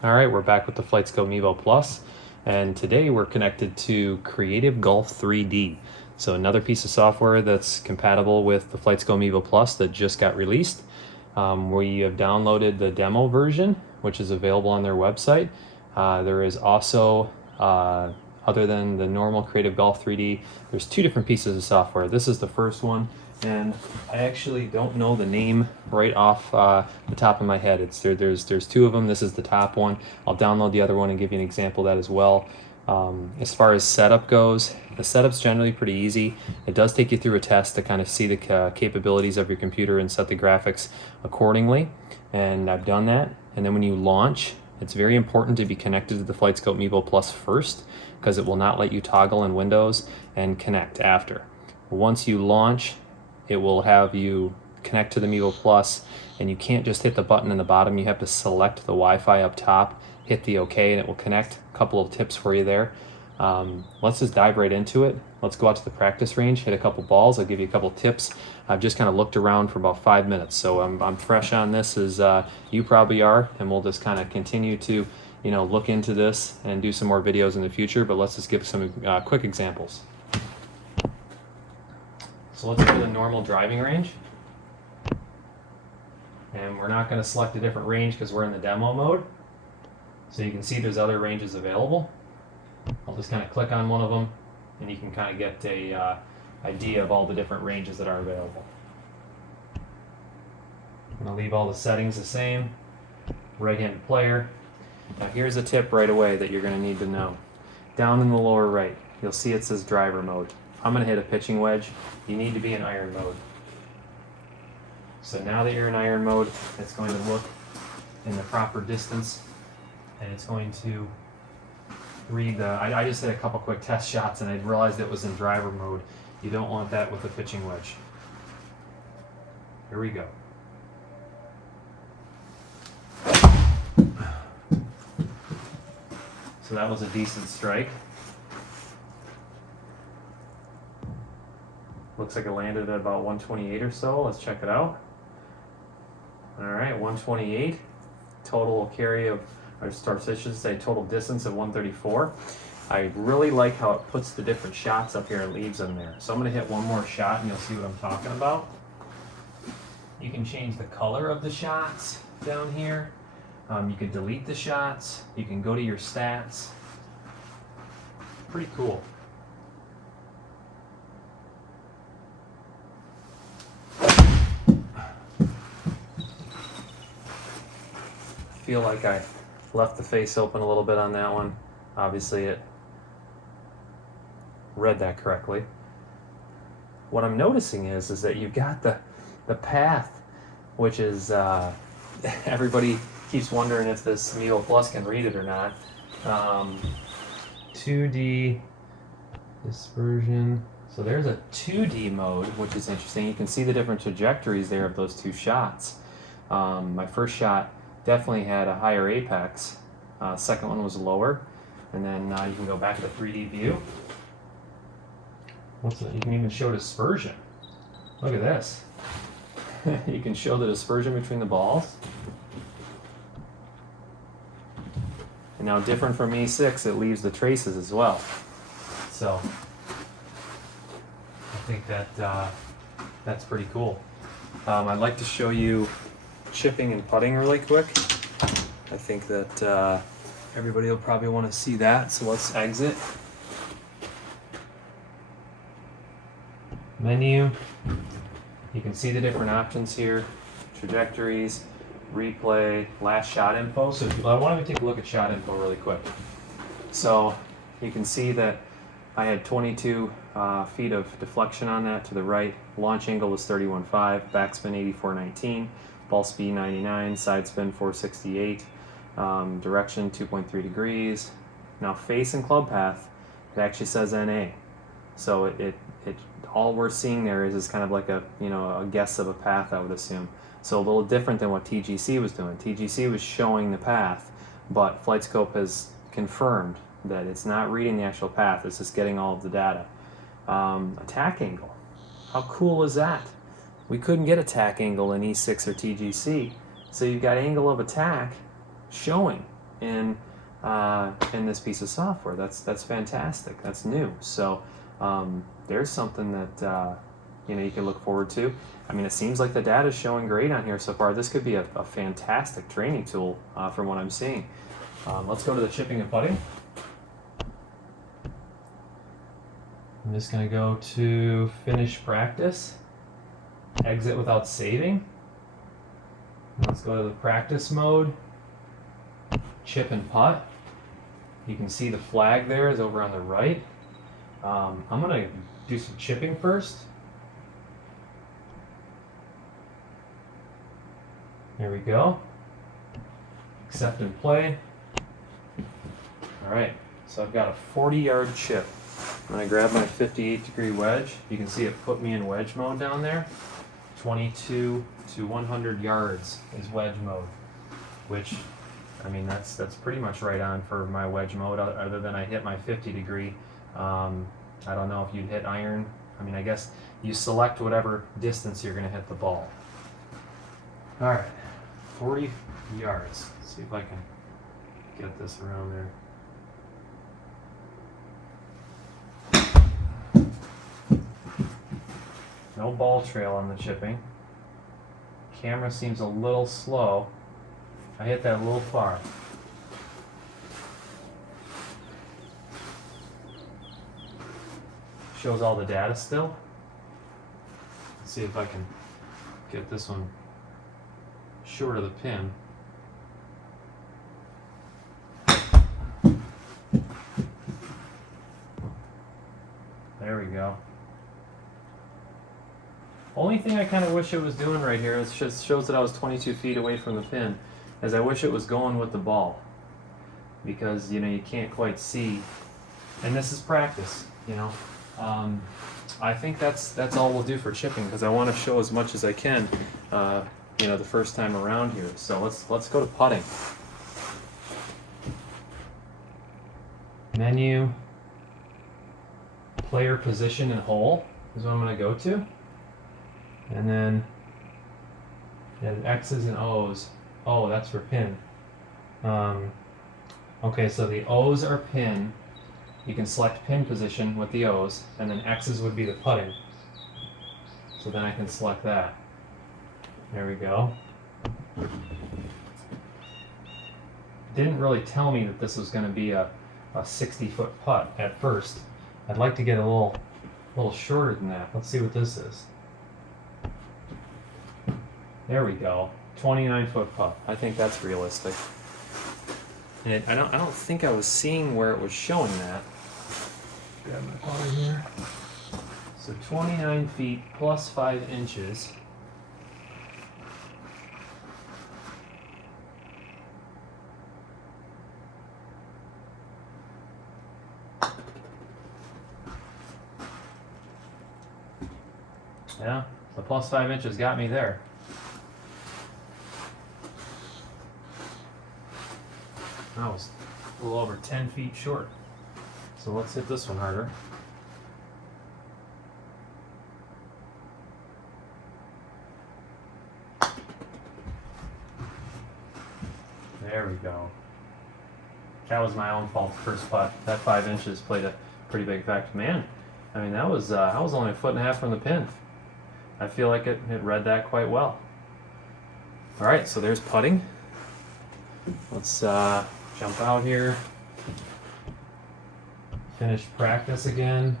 All right, we're back with the Flightscope Mevo Plus, and today we're connected to Creative Golf 3D. So another piece of software that's compatible with the Flightscope Mevo Plus that just got released. We have downloaded the demo version, which is available on their website. There is also, other than the normal Creative Golf 3D, there's two different pieces of software. This is the first one, and I actually don't know the name right off the top of my head. There's two of them. This is the top one. I'll download the other one and give you an example of that as well. As far as setup goes, the setup's generally pretty easy. It does take you through a test to kind of see the capabilities of your computer and set the graphics accordingly, and I've done that. And then when you launch, it's very important to be connected to the Flightscope Mevo Plus first, because it will not let you toggle in Windows and connect after. Once you launch, it will have you connect to the Mevo Plus, and you can't just hit the button in the bottom. You have to select the Wi-Fi up top, hit the OK, and it will connect. A couple of tips for you there. Let's just dive right into it. Let's go out to the practice range, hit a couple balls. I'll give you a couple tips. I've just kind of looked around for about 5 minutes, so I'm fresh on this as you probably are, and we'll just kind of continue to look into this and do some more videos in the future, but let's just give some quick examples. So let's go to the normal driving range. And we're not going to select a different range because we're in the demo mode. So you can see there's other ranges available. I'll just kind of click on one of them, and you can kind of get a idea of all the different ranges that are available. I'm going to leave all the settings the same. Right-handed player. Now here's a tip right away that you're going to need to know. Down in the lower right, you'll see it says driver mode. I'm going to hit a pitching wedge. You need to be in iron mode. So now that you're in iron mode, it's going to look in the proper distance, and it's going to read the... I just did a couple quick test shots, and I realized it was in driver mode. You don't want that with a pitching wedge. Here we go. So that was a decent strike. Looks like it landed at about 128 or so. Let's check it out. All right, 128. Total carry of, or I should say total distance of 134. I really like how it puts the different shots up here and leaves them there. So I'm gonna hit one more shot and you'll see what I'm talking about. You can change the color of the shots down here. You can delete the shots. You can go to your stats. Pretty cool. I feel like I left the face open a little bit on that one. Obviously it read that correctly. What I'm noticing is that you've got the path, which is everybody keeps wondering if this Mevo Plus can read it or not. 2D dispersion. So there's a 2D mode, which is interesting. You can see the different trajectories there of those two shots. My first shot definitely had a higher apex. Second one was lower. And then you can go back to the 3D view. You can even show dispersion. Look at this. You can show the dispersion between the balls. And now, different from E6, it leaves the traces as well. So I think that that's pretty cool. I'd like to show you chipping and putting really quick. I think that everybody will probably want to see that, so let's exit. Menu. You can see the different options here. Trajectories, replay, last shot info. So I want to take a look at shot info really quick. So you can see that I had 22 feet of deflection on that to the right. Launch angle was 31.5, backspin 84.19, ball speed 99, side spin 468, direction 2.3 degrees. Now face and club path, it actually says NA. So it all we're seeing there is kind of like a a guess of a path, I would assume. So a little different than what TGC was doing. TGC was showing the path, but Flightscope has confirmed that it's not reading the actual path, it's just getting all of the data. Attack angle. How cool is that? We couldn't get attack angle in E6 or TGC. So you've got angle of attack showing. in this piece of software. That's fantastic. That's new. So there's something that you can look forward to. I mean, it seems like the data is showing great on here so far. This could be a fantastic training tool from what I'm seeing. Let's go to the chipping and putting. I'm just going to go to finish practice, exit without saving. Let's go to the practice mode, chip and putt. You can see the flag there is over on the right. I'm going to do some chipping first. There we go. Accept and play. All right, so I've got a 40-yard chip. I'm going to grab my 58-degree wedge. You can see it put me in wedge mode down there. 22 to 100 yards is wedge mode, which, I mean, that's pretty much right on for my wedge mode, other than I hit my 50-degree. I don't know if you'd hit iron. I mean, I guess you select whatever distance you're going to hit the ball. All right, 40 yards. Let's see if I can get this around there. No ball trail on the chipping. Camera seems a little slow. I hit that a little far. Shows all the data still. Let's see if I can get this one short of the pin. There we go. Only thing I kind of wish it was doing right here is just shows that I was 22 feet away from the pin, as I wish it was going with the ball, because you can't quite see, and this is practice. I think that's all we'll do for chipping, because I want to show as much as I can the first time around here. So let's go to putting. Menu, player position and hole is what I'm going to go to. And then X's and O's. Oh, that's for pin. Okay, so the O's are pin. You can select pin position with the O's, and then X's would be the putting. So then I can select that. There we go. Didn't really tell me that this was going to be a 60-foot putt at first. I'd like to get a little shorter than that. Let's see what this is. There we go, 29-foot putt. I think that's realistic. And I don't think I was seeing where it was showing that. Grab my putter here. So 29 feet plus 5 inches. Yeah, the plus 5 inches got me there. I was a little over 10 feet short. So let's hit this one harder. There we go. That was my own fault first putt. That 5 inches played a pretty big factor. Man, I mean, that was I was only 1.5 feet from the pin. I feel like it read that quite well. All right, so there's putting. Let's jump out here, finish practice again.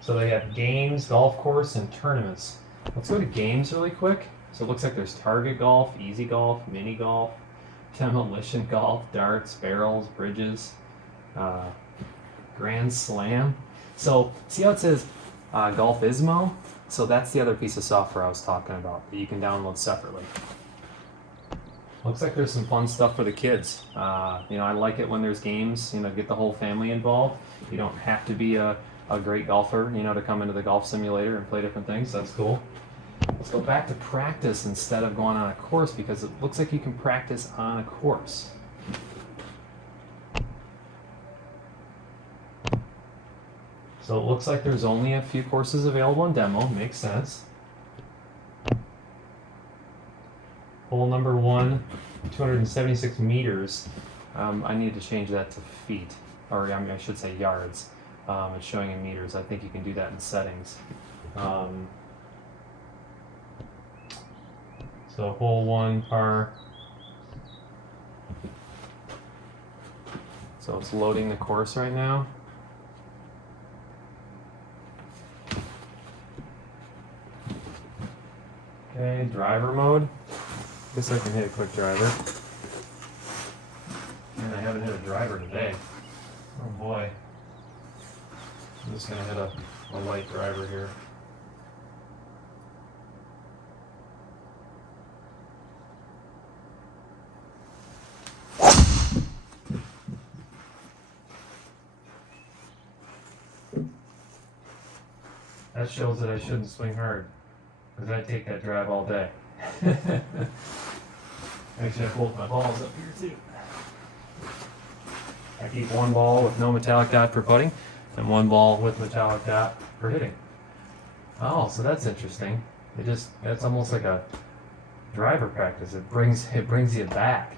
So they have games, golf course, and tournaments. Let's go to games really quick. So it looks like there's target golf, easy golf, mini golf, demolition golf, darts, barrels, bridges, grand slam. So see how it says Golfismo? So that's the other piece of software I was talking about that you can download separately. Looks like there's some fun stuff for the kids. I like it when there's games, get the whole family involved. You don't have to be a great golfer, to come into the golf simulator and play different things. That's cool. Let's go back to practice instead of going on a course, because it looks like you can practice on a course. So it looks like there's only a few courses available in demo. Makes sense. Hole number 1 276 meters. I need to change that to feet, or I should say yards. It's showing in meters. I think you can do that in settings. So hole 1 par. So it's loading the course right now. Okay, driver mode. Guess I can hit a quick driver. And I haven't hit a driver today. Oh boy. I'm just gonna hit a light driver here. That shows that I shouldn't swing hard, because I take that drive all day. Actually, I pulled my balls up here too. I keep one ball with no metallic dot for putting, and one ball with metallic dot for hitting. Oh, so that's interesting. That's almost like a driver practice. It brings you back.